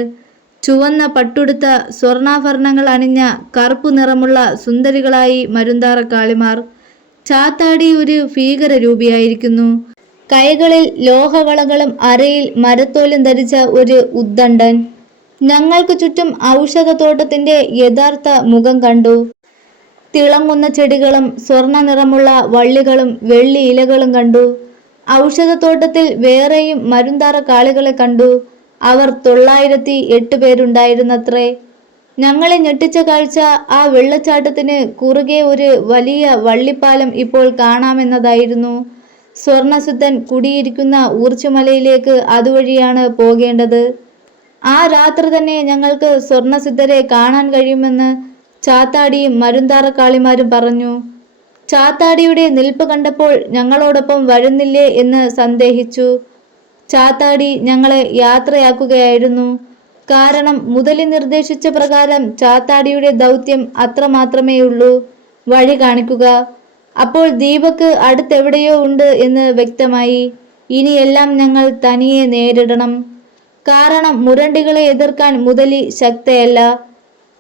ചുവന്ന പട്ടുടുത്ത സ്വർണാഭരണങ്ങൾ അണിഞ്ഞ കറുപ്പു നിറമുള്ള സുന്ദരികളായി മരുന്താറ കാളിമാർ ചാത്താടി ഒരു ഭീകര രൂപിയായിരിക്കുന്നു കൈകളിൽ ലോഹവളകളും അരയിൽ മരത്തോലും ധരിച്ച ഒരു ഉദ്ദണ്ഡൻ. ഞങ്ങൾക്ക് ചുറ്റും ഔഷധത്തോട്ടത്തിന്റെ യഥാർത്ഥ മുഖം കണ്ടു. തിളങ്ങുന്ന ചെടികളും സ്വർണ നിറമുള്ള വള്ളികളും വെള്ളി ഇലകളും കണ്ടു. ഔഷധത്തോട്ടത്തിൽ വേറെയും മരുന്താറ കാളികളെ കണ്ടു. അവർ തൊള്ളായിരത്തി എട്ട് പേരുണ്ടായിരുന്നത്രേ. ഞങ്ങളെ ഞെട്ടിച്ച കാഴ്ച ആ വെള്ളച്ചാട്ടത്തിന് കുറുകെ ഒരു വലിയ വള്ളിപ്പാലം ഇപ്പോൾ കാണാമെന്നതായിരുന്നു. സ്വർണസിദ്ധൻ കുടിയിരിക്കുന്ന ഊർച്ചുമലയിലേക്ക് അതുവഴിയാണ് പോകേണ്ടത്. ആ രാത്രി തന്നെ ഞങ്ങൾക്ക് സ്വർണസിദ്ധരെ കാണാൻ കഴിയുമെന്ന് ചാത്താടിയും മരുന്താറക്കാളിമാരും പറഞ്ഞു. ചാത്താടിയുടെ നിൽപ്പ് കണ്ടപ്പോൾ ഞങ്ങളോടൊപ്പം വരുന്നില്ലേ എന്ന് സന്ദേഹിച്ചു. ചാത്താടി ഞങ്ങളെ യാത്രയാക്കുകയായിരുന്നു. കാരണം മുതലി നിർദ്ദേശിച്ച പ്രകാരം ചാത്താടിയുടെ ദൗത്യം അത്ര അത്രമാത്രമേയുള്ളൂ. വഴി കാണിക്കുക. അപ്പോൾ ദീപക്ക് അടുത്തെവിടെയോ ഉണ്ട് എന്ന് വ്യക്തമായി. ഇനിയെല്ലാം ഞങ്ങൾ തനിയെ നേരിടണം. കാരണം മുരണ്ടികളെ എതിർക്കാൻ മുതലി ശക്തയല്ല.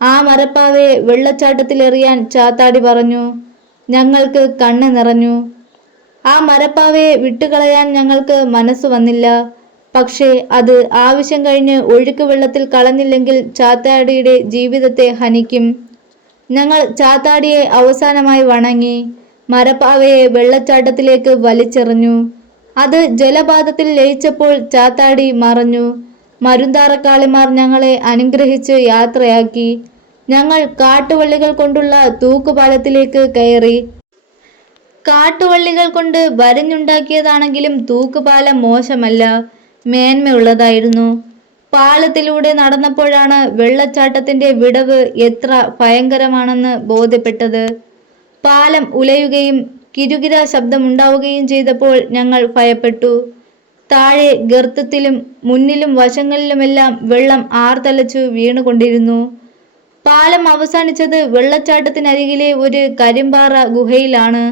ആ മരപ്പാവയെ വെള്ളച്ചാട്ടത്തിലെറിയാൻ ചാത്താടി പറഞ്ഞു. ഞങ്ങൾക്ക് കണ്ണ് നിറഞ്ഞു. ആ മരപ്പാവയെ വിട്ടുകളയാൻ ഞങ്ങൾക്ക് മനസ്സ് വന്നില്ല. പക്ഷേ അത് ആവശ്യം കഴിഞ്ഞ് ഒഴുക്ക് വെള്ളത്തിൽ കളഞ്ഞില്ലെങ്കിൽ ചാത്താടിയുടെ ജീവിതത്തെ ഹനിക്കും. ഞങ്ങൾ ചാത്താടിയെ അവസാനമായി വണങ്ങി. മരപ്പാവയെ വെള്ളച്ചാട്ടത്തിലേക്ക് വലിച്ചെറിഞ്ഞു. അത് ജലപാതത്തിൽ ലയിച്ചപ്പോൾ ചാത്താടി മറഞ്ഞു. മരുന്താറക്കാളിമാർ ഞങ്ങളെ അനുഗ്രഹിച്ച് യാത്രയാക്കി. ഞങ്ങൾ കാട്ടുവള്ളികൾ കൊണ്ടുള്ള തൂക്കുപാലത്തിലേക്ക് കയറി. കാട്ടുവള്ളികൾ കൊണ്ട് വരഞ്ഞുണ്ടാക്കിയതാണെങ്കിലും തൂക്കുപാലം മോശമല്ല. മേന്മയുള്ളതായിരുന്നു. പാലത്തിലൂടെ നടന്നപ്പോഴാണ് വെള്ളച്ചാട്ടത്തിന്റെ വിടവ് എത്ര ഭയങ്കരമാണെന്ന് ബോധ്യപ്പെട്ടത്. പാലം ഉലയുകയും കിരുകിര ശബ്ദമുണ്ടാവുകയും ചെയ്തപ്പോൾ ഞങ്ങൾ ഭയപ്പെട്ടു. താഴെ ഗർത്തത്തിലും മുന്നിലും വശങ്ങളിലുമെല്ലാം വെള്ളം ആർത്തലച്ചു വീണുകൊണ്ടിരുന്നു. പാലം അവസാനിച്ചത് വെള്ളച്ചാട്ടത്തിനരികിലെ ഒരു കരിമ്പാറ ഗുഹയിലാണ്.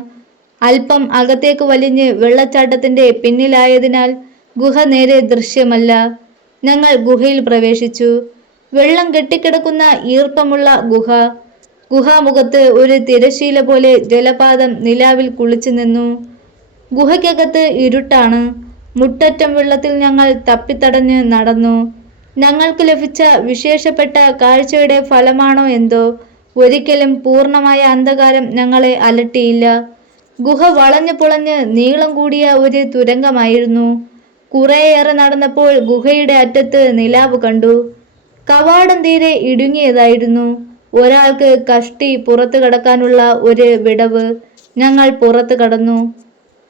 അല്പം അകത്തേക്ക് വലിഞ്ഞ് വെള്ളച്ചാട്ടത്തിന്റെ പിന്നിലായതിനാൽ ഗുഹ നേരെ ദൃശ്യമല്ല. ഞങ്ങൾ ഗുഹയിൽ പ്രവേശിച്ചു. വെള്ളം കെട്ടിക്കിടക്കുന്ന ഈർപ്പമുള്ള ഗുഹ. ഗുഹാമുഖത്ത് ഒരു തിരശീല പോലെ ജലപാതം നിലാവിൽ കുളിച്ചു നിന്നു. ഗുഹയ്ക്കകത്ത് ഇരുട്ടാണ്. മുട്ടറ്റം വെള്ളത്തിൽ ഞങ്ങൾ തപ്പിത്തടഞ്ഞ് നടന്നു. ഞങ്ങൾക്ക് ലഭിച്ച വിശേഷപ്പെട്ട കാഴ്ചയുടെ ഫലമാണോ എന്തോ. ഒരിക്കലും പൂർണമായ അന്ധകാരം ഞങ്ങളെ അലട്ടിയില്ല. ഗുഹ വളഞ്ഞു പുളഞ്ഞ് നീളം കൂടിയ ഒരു തുരങ്കമായിരുന്നു. കുറേയേറെ നടന്നപ്പോൾ ഗുഹയുടെ അറ്റത്ത് നിലാവ് കണ്ടു. കവാടം തീരെ ഇടുങ്ങിയതായിരുന്നു. ഒരാൾക്ക് കഷ്ടി പുറത്തു കടക്കാനുള്ള ഒരു വിടവ്. ഞങ്ങൾ പുറത്തു കടന്നു.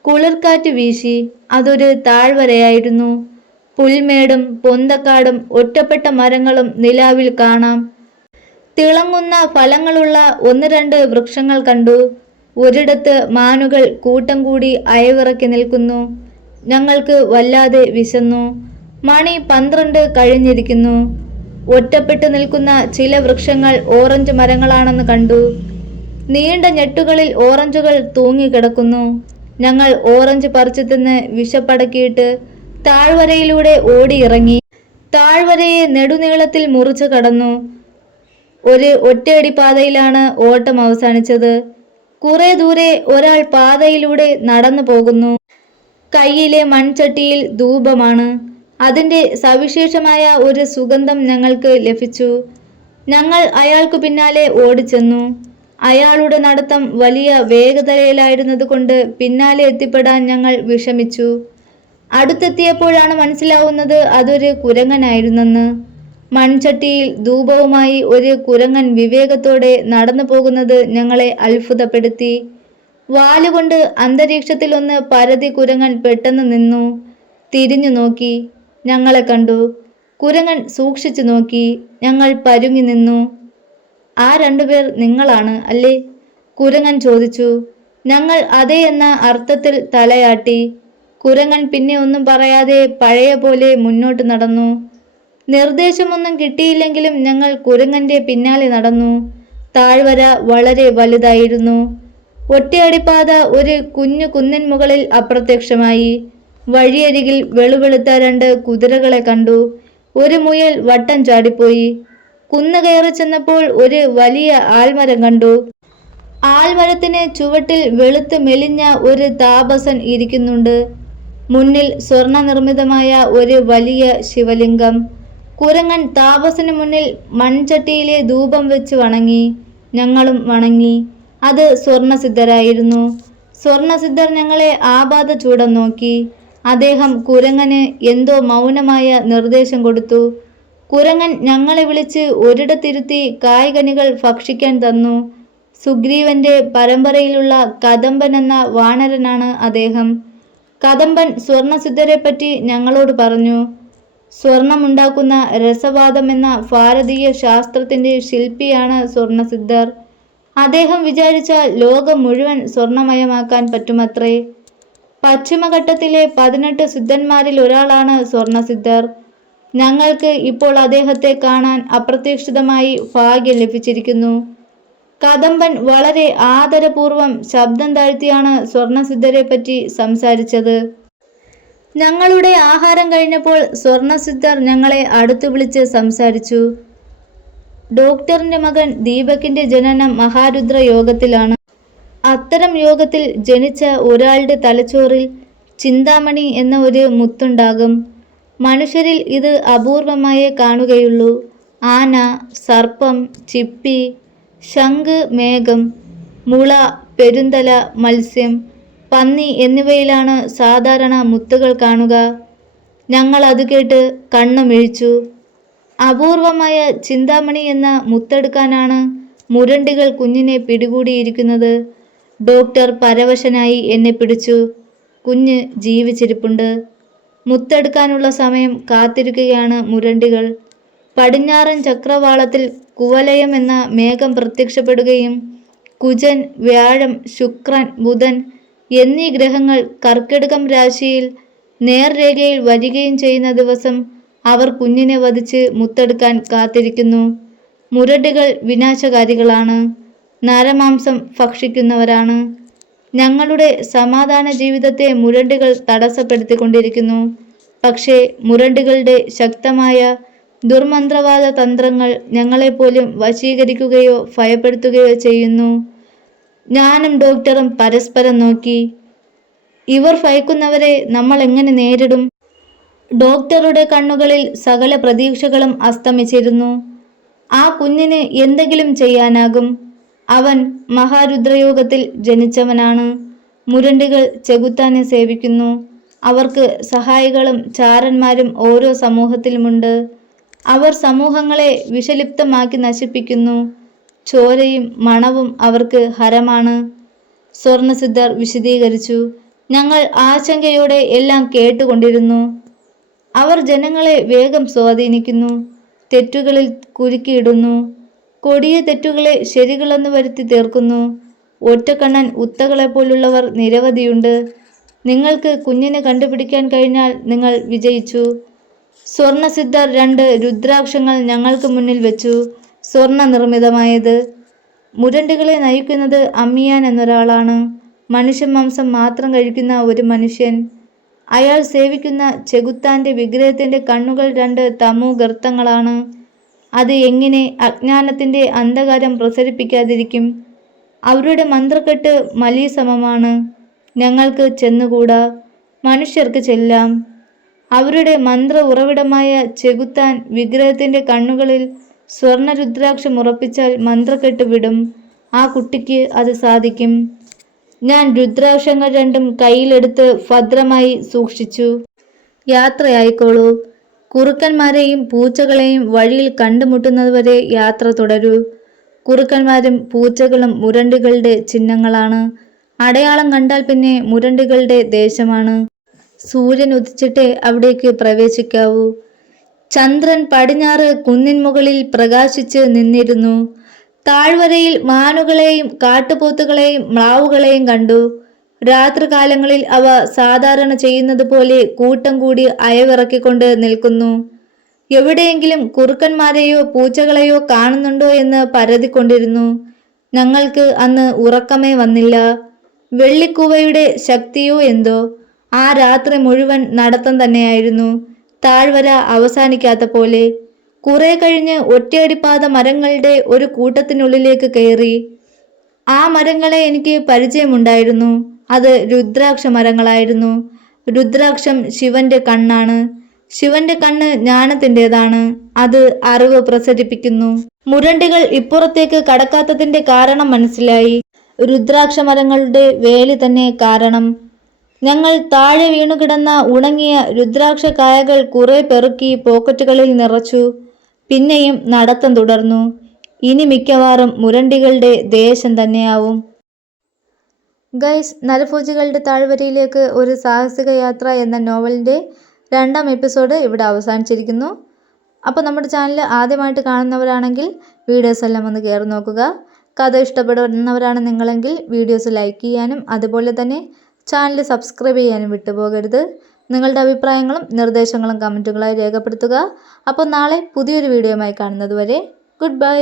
കുളിർക്കാറ്റ് വീശി. അതൊരു താഴ്വരയായിരുന്നു. പുൽമേടും പൊന്തക്കാടും ഒറ്റപ്പെട്ട മരങ്ങളും നിലാവിൽ കാണാം. തിളങ്ങുന്ന ഫലങ്ങളുള്ള ഒന്ന് രണ്ട് വൃക്ഷങ്ങൾ കണ്ടു. ഒരിടത്ത് മാനുകൾ കൂട്ടം കൂടി അയവിറക്കി നിൽക്കുന്നു. ഞങ്ങൾക്ക് വല്ലാതെ വിശന്നു. മണി പന്ത്രണ്ട് കഴിഞ്ഞിരിക്കുന്നു. ഒറ്റപ്പെട്ടു നിൽക്കുന്ന ചില വൃക്ഷങ്ങൾ ഓറഞ്ച് മരങ്ങളാണെന്ന് കണ്ടു. നീണ്ട ഞെട്ടുകളിൽ ഓറഞ്ചുകൾ തൂങ്ങിക്കിടക്കുന്നു. ഞങ്ങൾ ഓറഞ്ച് പറിച്ചു തിന്ന് വിശപ്പടക്കിയിട്ട് താഴ്വരയിലൂടെ ഓടിയിറങ്ങി. താഴ്വരയെ നെടുനീളത്തിൽ മുറിച്ചു കടന്നു. ഒരു ഒറ്റയടി പാതയിലാണ് ഓട്ടം അവസാനിച്ചത്. കുറെ ദൂരെ ഒരാൾ പാതയിലൂടെ നടന്നു പോകുന്നു. കയ്യിലെ മൺചട്ടിയിൽ ധൂപമാണ്. അതിന്റെ സവിശേഷമായ ഒരു സുഗന്ധം ഞങ്ങൾക്ക് ലഭിച്ചു. ഞങ്ങൾ അയാൾക്കു പിന്നാലെ ഓടിച്ചെന്നു. അയാളുടെ നടത്തം വലിയ വേഗതയിലായിരുന്നതുകൊണ്ട് പിന്നാലെ എത്തിപ്പെടാൻ ഞങ്ങൾ വിഷമിച്ചു. അടുത്തെത്തിയപ്പോഴാണ് മനസ്സിലാവുന്നത് അതൊരു കുരങ്ങനായിരുന്നെന്ന്. മൺചട്ടിയിൽ ധൂപവുമായി ഒരു കുരങ്ങൻ വിവേകത്തോടെ നടന്നു പോകുന്നത് ഞങ്ങളെ അത്ഭുതപ്പെടുത്തി. വാലുകൊണ്ട് അന്തരീക്ഷത്തിൽ ഒന്ന് പരതി കുരങ്ങൻ പെട്ടെന്ന് നിന്നു. തിരിഞ്ഞു നോക്കി. ഞങ്ങളെ കണ്ടു. കുരങ്ങൻ സൂക്ഷിച്ചു നോക്കി. ഞങ്ങൾ പരുങ്ങി നിന്നു. ആ രണ്ടുപേർ നിങ്ങളാണ് അല്ലേ? കുരങ്ങൻ ചോദിച്ചു. ഞങ്ങൾ അതെ എന്ന അർത്ഥത്തിൽ തലയാട്ടി. കുരങ്ങൻ പിന്നെ ഒന്നും പറയാതെ പഴയ പോലെ മുന്നോട്ട് നടന്നു. നിർദ്ദേശമൊന്നും കിട്ടിയില്ലെങ്കിലും ഞങ്ങൾ കുരങ്ങന്റെ പിന്നാലെ നടന്നു. താഴ്വര വളരെ വലുതായിരുന്നു. ഒറ്റയടിപ്പാത ഒരു കുഞ്ഞു കുന്നിൻ മുകളിൽ അപ്രത്യക്ഷമായി. വഴിയരികിൽ വെളുവെളുത്ത രണ്ട് കുതിരകളെ കണ്ടു. ഒരു മുയൽ വട്ടം ചാടിപ്പോയി. കുന്നു കയറി ചെന്നപ്പോൾ ഒരു വലിയ ആൽമരം കണ്ടു. ആൽമരത്തിന് ചുവട്ടിൽ വെളുത്ത് മെലിഞ്ഞ ഒരു താപസൻ ഇരിക്കുന്നുണ്ട്. മുന്നിൽ സ്വർണ നിർമ്മിതമായ ഒരു വലിയ ശിവലിംഗം. കുരങ്ങൻ താപസന് മുന്നിൽ മൺചട്ടിയിലെ ധൂപം വെച്ച് വണങ്ങി. ഞങ്ങളും വണങ്ങി. അത് സ്വർണസിദ്ധരായിരുന്നു. സ്വർണസിദ്ധർ ഞങ്ങളെ ആപാത ചൂടം നോക്കി. അദ്ദേഹം കുരങ്ങന് എന്തോ മൗനമായ നിർദ്ദേശം കൊടുത്തു. കുരങ്ങൻ ഞങ്ങളെ വിളിച്ച് ഒരിടത്തിരുത്തി കായ്കനികൾ ഭക്ഷിക്കാൻ തന്നു. സുഗ്രീവന്റെ പരമ്പരയിലുള്ള കദംബൻ എന്ന വാണരനാണ് അദ്ദേഹം. കദംബൻ സ്വർണസിദ്ധരെപ്പറ്റി ഞങ്ങളോട് പറഞ്ഞു. സ്വർണമുണ്ടാക്കുന്ന രസവാദം എന്ന ഭാരതീയ ശാസ്ത്രത്തിന്റെ ശില്പിയാണ് സ്വർണസിദ്ധർ. അദ്ദേഹം വിചാരിച്ചാൽ ലോകം മുഴുവൻ സ്വർണമയമാക്കാൻ പറ്റുമത്രേ? പശ്ചിമഘട്ടത്തിലെ പതിനെട്ട് സിദ്ധന്മാരിൽ ഒരാളാണ് സ്വർണസിദ്ധർ. ഞങ്ങൾക്ക് ഇപ്പോൾ അദ്ദേഹത്തെ കാണാൻ അപ്രതീക്ഷിതമായി ഭാഗ്യം ലഭിച്ചിരിക്കുന്നു. കദംബൻ വളരെ ആദരപൂർവം ശബ്ദം താഴ്ത്തിയാണ് സ്വർണസിദ്ധരെ പറ്റി സംസാരിച്ചത്. ഞങ്ങളുടെ ആഹാരം കഴിഞ്ഞപ്പോൾ സ്വർണസിദ്ധർ ഞങ്ങളെ അടുത്തു വിളിച്ച് സംസാരിച്ചു. ഡോക്ടറിന്റെ മകൻ ദീപകിന്റെ ജനനം മഹാരുദ്ര യോഗത്തിലാണ്. അത്തരം യോഗത്തിൽ ജനിച്ച ഒരാളുടെ തലച്ചോറിൽ ചിന്താമണി എന്ന ഒരു മുത്തുണ്ടാകും. മനുഷ്യരിൽ ഇത് അപൂർവമായേ കാണുകയുള്ളൂ. ആന സർപ്പം ചിപ്പി ശംഖ് മേഘം മുള പെരുന്തല മത്സ്യം പന്നി എന്നിവയിലാണ് സാധാരണ മുത്തുകൾ കാണുക. ഞങ്ങൾ അത് കേട്ട് കണ്ണുമിഴിച്ചു. അപൂർവമായ ചിന്താമണി എന്ന മുത്തെടുക്കാനാണ് മുരണ്ടികൾ കുഞ്ഞിനെ പിടികൂടിയിരിക്കുന്നത്. ഡോക്ടർ പരവശനായി എന്നെ പിടിച്ചു. കുഞ്ഞ് ജീവിച്ചിരിപ്പുണ്ട്. മുത്തെടുക്കാനുള്ള സമയം കാത്തിരിക്കുകയാണ് മുരണ്ടികൾ. പടിഞ്ഞാറൻ ചക്രവാളത്തിൽ കുവലയം എന്ന മേഘം പ്രത്യക്ഷപ്പെടുകയും കുജൻ വ്യാഴം ശുക്രൻ ബുധൻ എന്നീ ഗ്രഹങ്ങൾ കർക്കിടകം രാശിയിൽ നേർരേഖയിൽ വരികയും ചെയ്യുന്ന ദിവസം അവർ കുഞ്ഞിനെ വധിച്ച് മുത്തെടുക്കാൻ കാത്തിരിക്കുന്നു. മുരടികൾ വിനാശകാരികളാണ്. നരമാംസം ഭക്ഷിക്കുന്നവരാണ്. ഞങ്ങളുടെ സമാധാന ജീവിതത്തെ മുരണ്ടികൾ തടസ്സപ്പെടുത്തിക്കൊണ്ടിരിക്കുന്നു. പക്ഷേ മുരണ്ടികളുടെ ശക്തമായ ദുർമന്ത്രവാദ തന്ത്രങ്ങൾ ഞങ്ങളെപ്പോലും വശീകരിക്കുകയോ ഭയപ്പെടുത്തുകയോ ചെയ്യുന്നു. ഞാനും ഡോക്ടറും പരസ്പരം നോക്കി. ഇവർ ഭയക്കുന്നവരെ നമ്മൾ എങ്ങനെ നേരിടും? ഡോക്ടറുടെ കണ്ണുകളിൽ സകല പ്രതീക്ഷകളും അസ്തമിച്ചിരുന്നു. ആ കുഞ്ഞിന് എന്തെങ്കിലും ചെയ്യാനാകും. അവൻ മഹാരുദ്രയോഗത്തിൽ ജനിച്ചവനാണ്. മുരണ്ടികൾ ചെകുത്താനെ സേവിക്കുന്നു. അവർക്ക് സഹായികളും ചാരന്മാരും ഓരോ സമൂഹത്തിലുമുണ്ട്. അവർ സമൂഹങ്ങളെ വിഷലിപ്തമാക്കി നശിപ്പിക്കുന്നു. ചോരയും മണവും അവർക്ക് ഹരമാണ്. സ്വർണസിദ്ധർ വിശദീകരിച്ചു. ഞങ്ങൾ ആശങ്കയോടെ എല്ലാം കേട്ടുകൊണ്ടിരുന്നു. അവർ ജനങ്ങളെ വേഗം സ്വാധീനിക്കുന്നു തെറ്റുകളിൽ കുരുക്കിയിടുന്നു കൊടിയ തെറ്റുകളെ ശരികളെന്ന് വരുത്തി തീർക്കുന്നു. ഒറ്റക്കണ്ണൻ ഉത്തകളെ പോലുള്ളവർ നിരവധിയുണ്ട്. നിങ്ങൾക്ക് കുഞ്ഞിനെ കണ്ടുപിടിക്കാൻ കഴിഞ്ഞാൽ നിങ്ങൾ വിജയിച്ചു. സ്വർണസിദ്ധർ രണ്ട് രുദ്രാക്ഷങ്ങൾ ഞങ്ങൾക്ക് മുന്നിൽ വെച്ചു. സ്വർണ നിർമ്മിതമായത് മുരണ്ടുകളെ നയിക്കുന്നത് അമ്മിയാൻ എന്നൊരാളാണ്. മനുഷ്യ മാംസം മാത്രം കഴിക്കുന്ന ഒരു മനുഷ്യൻ. അയാൾ സേവിക്കുന്ന ചെകുത്താന്റെ വിഗ്രഹത്തിന്റെ കണ്ണുകൾ രണ്ട് തമോ ഗർത്തങ്ങളാണ്. അത് എങ്ങനെ അജ്ഞാനത്തിന്റെ അന്ധകാരം പ്രസരിപ്പിക്കാതിരിക്കും? അവരുടെ മന്ത്രക്കെട്ട് മലീസമമാണ്. ഞങ്ങൾക്ക് ചെന്നുകൂടാ. മനുഷ്യർക്ക് ചെല്ലാം. അവരുടെ മന്ത്ര ഉറവിടമായ ചെകുത്താൻ വിഗ്രഹത്തിന്റെ കണ്ണുകളിൽ സ്വർണ രുദ്രാക്ഷം ഉറപ്പിച്ചാൽ മന്ത്രക്കെട്ട് വിടും. ആ കുട്ടിക്ക് അത് സാധിക്കും. ഞാൻ രുദ്രാക്ഷങ്ങൾ രണ്ടും കയ്യിലെടുത്ത് ഭദ്രമായി സൂക്ഷിച്ചു. യാത്രയായിക്കോളൂ. കുറുക്കന്മാരെയും പൂച്ചകളെയും വഴിയിൽ കണ്ടുമുട്ടുന്നതുവരെ യാത്ര തുടരൂ. കുറുക്കന്മാരും പൂച്ചകളും മുരണ്ടികളുടെ ചിഹ്നങ്ങളാണ്. അടയാളം കണ്ടാൽ പിന്നെ മുരണ്ടികളുടെ ദേശമാണ്. സൂര്യൻ ഉദിച്ചിട്ടേ അവിടേക്ക് പ്രവേശിക്കാവൂ. ചന്ദ്രൻ പടിഞ്ഞാറ് കുന്നിൻ മുകളിൽ പ്രകാശിച്ച് നിന്നിരുന്നു. താഴ്വരയിൽ മാനുകളെയും കാട്ടുപോത്തുകളെയും മ്ലാവുകളെയും കണ്ടു. രാത്രികാലങ്ങളിൽ അവ സാധാരണ ചെയ്യുന്നത് പോലെ കൂട്ടം കൂടി അയവിറക്കിക്കൊണ്ട് നിൽക്കുന്നു. എവിടെയെങ്കിലും കുറുക്കന്മാരെയോ പൂച്ചകളെയോ കാണുന്നുണ്ടോ എന്ന് പരതിക്കൊണ്ടിരുന്നു. ഞങ്ങൾക്ക് അന്ന് ഉറക്കമേ വന്നില്ല. വെള്ളിക്കൂവയുടെ ശക്തിയോ എന്തോ. ആ രാത്രി മുഴുവൻ നടത്തം തന്നെയായിരുന്നു. താഴ്വര അവസാനിക്കാത്ത പോലെ കുറെ കഴിഞ്ഞ് ഒറ്റയടിപ്പാത മരങ്ങളുടെ ഒരു കൂട്ടത്തിനുള്ളിലേക്ക് കയറി. ആ മരങ്ങളെ എനിക്ക് പരിചയമുണ്ടായിരുന്നു. അത് രുദ്രാക്ഷ മരങ്ങളായിരുന്നു. രുദ്രാക്ഷം ശിവന്റെ കണ്ണാണ്. ശിവന്റെ കണ്ണ് ജ്ഞാനത്തിന്റെതാണ്. അത് അറിവ് പ്രസരിപ്പിക്കുന്നു. മുരണ്ടികൾ ഇപ്പുറത്തേക്ക് കടക്കാത്തതിന്റെ കാരണം മനസ്സിലായി. രുദ്രാക്ഷ മരങ്ങളുടെ വേലി തന്നെ കാരണം. ഞങ്ങൾ താഴെ വീണുകിടന്ന ഉണങ്ങിയ രുദ്രാക്ഷ കായകൾ കുറെ പെറുക്കി പോക്കറ്റുകളിൽ നിറച്ചു. പിന്നെയും നടത്തം തുടർന്നു. ഇനി മിക്കവാറും മുരണ്ടികളുടെ ദേശം തന്നെയാവും. ഗൈസ് നരഭോജികളുടെ താഴ്വരയിലേക്ക് ഒരു സാഹസിക യാത്ര എന്ന നോവലിന്റെ രണ്ടാം എപ്പിസോഡ് ഇവിടെ അവസാനിച്ചിരിക്കുന്നു. അപ്പോൾ നമ്മുടെ ചാനൽ ആദ്യമായിട്ട് കാണുന്നവരാണെങ്കിൽ വീഡിയോസ് എല്ലാം ഒന്ന് കയറി നോക്കുക. കഥ ഇഷ്ടപ്പെടുന്നവരാണ് നിങ്ങളെങ്കിൽ വീഡിയോസ് ലൈക്ക് ചെയ്യാനും അതുപോലെ തന്നെ ചാനൽ സബ്സ്ക്രൈബ് ചെയ്യാനും വിട്ടുപോകരുത്. നിങ്ങളുടെ അഭിപ്രായങ്ങളും നിർദ്ദേശങ്ങളും കമന്റുകളായി രേഖപ്പെടുത്തുക. അപ്പോൾ നാളെ പുതിയൊരു വീഡിയോയുമായി കാണുന്നത് വരെ ഗുഡ് ബൈ.